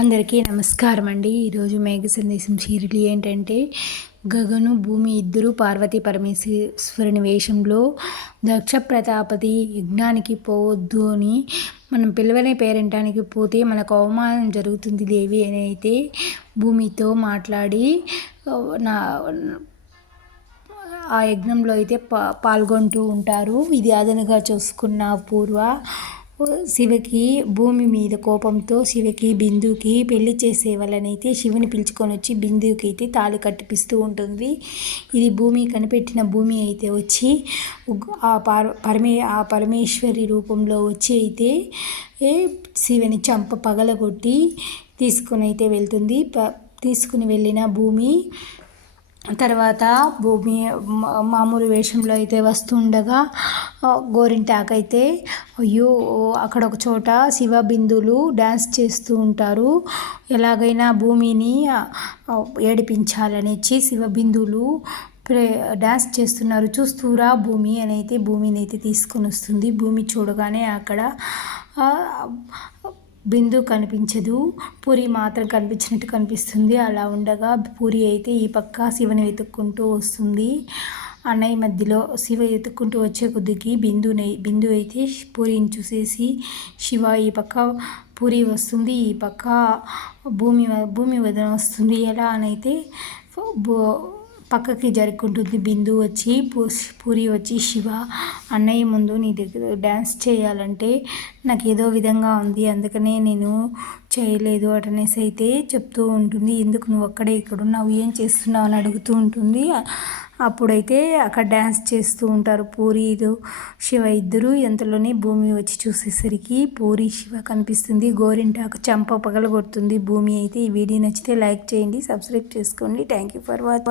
అందరికీ నమస్కారం అండి. ఈరోజు మేఘ సందేశం సీరియల్ ఏంటంటే, గగను భూమి ఇద్దరు పార్వతీ పరమేశ్వరుని వేషంలో దక్ష ప్రజాపతి యజ్ఞానికి పోవద్దు అని మనం పిలవని పేరంటానికి పోతే మనకు అవమానం జరుగుతుంది దేవి అని అయితే భూమితో మాట్లాడి నా ఆ యజ్ఞంలో అయితే పాల్గొంటూ ఉంటారు. ఇది అదనుగా చూసుకున్న పూర్వ శివకి భూమి మీద కోపంతో శివకి బిందుకి పెళ్లి చేసే వాళ్ళనైతే శివుని పిలుచుకొని వచ్చి బిందుకి అయితే తాళి కట్టిపిస్తూ ఉంటుంది. ఇది భూమి కనిపెట్టిన భూమి అయితే వచ్చి ఆ పరమేశ్వరి రూపంలో వచ్చి అయితే శివుని చంప పగలగొట్టి తీసుకుని అయితే వెళ్తుంది. తీసుకుని వెళ్ళిన భూమి తర్వాత భూమి మామూలు వేషంలో అయితే వస్తుండగా గోరింటాకైతే అయ్యో అక్కడ ఒక చోట శివ బిందులు డ్యాన్స్ చేస్తూ ఉంటారు. ఎలాగైనా భూమిని ఏడిపించాలనేసి శివ బిందులు డ్యాన్స్ చేస్తున్నారు. చూస్తూరా భూమి అని అయితే భూమిని అయితే తీసుకొని వస్తుంది. భూమి చూడగానే అక్కడ బిందు కనిపించదు, పూరి మాత్రం కనిపించినట్టు కనిపిస్తుంది. అలా ఉండగా పూరి అయితే ఈ పక్క శివని వెతుక్కుంటూ వస్తుంది. అన్నయ్య మధ్యలో శివ వెతుక్కుంటూ వచ్చే కొద్దికి బిందు అయితే పూరిని చూసేసి శివ ఈ పక్క పూరి వస్తుంది, ఈ పక్క భూమి వదన వస్తుంది. ఎలా అనైతే పక్కకి జరుపుకుంటుంది. బిందు వచ్చి పూరి వచ్చి శివ అన్నయ్య ముందు నీ దగ్గర డ్యాన్స్ చేయాలంటే నాకు ఏదో విధంగా ఉంది, అందుకనే నేను చేయలేదు అటనేసి అయితే చెప్తూ ఉంటుంది. ఎందుకు నువ్వు అక్కడే ఇక్కడ ఉన్నావు, ఏం చేస్తున్నావు అని అడుగుతూ ఉంటుంది. అప్పుడైతే అక్కడ డ్యాన్స్ చేస్తూ ఉంటారు పూరి శివ ఇద్దరు. ఎంతలోనే భూమి వచ్చి చూసేసరికి పూరి శివ కనిపిస్తుంది. గోరింటాకు చంప పగలగొడుతుంది భూమి అయితే. ఈ వీడియో నచ్చితే లైక్ చేయండి, సబ్స్క్రైబ్ చేసుకోండి. Thank you for watching.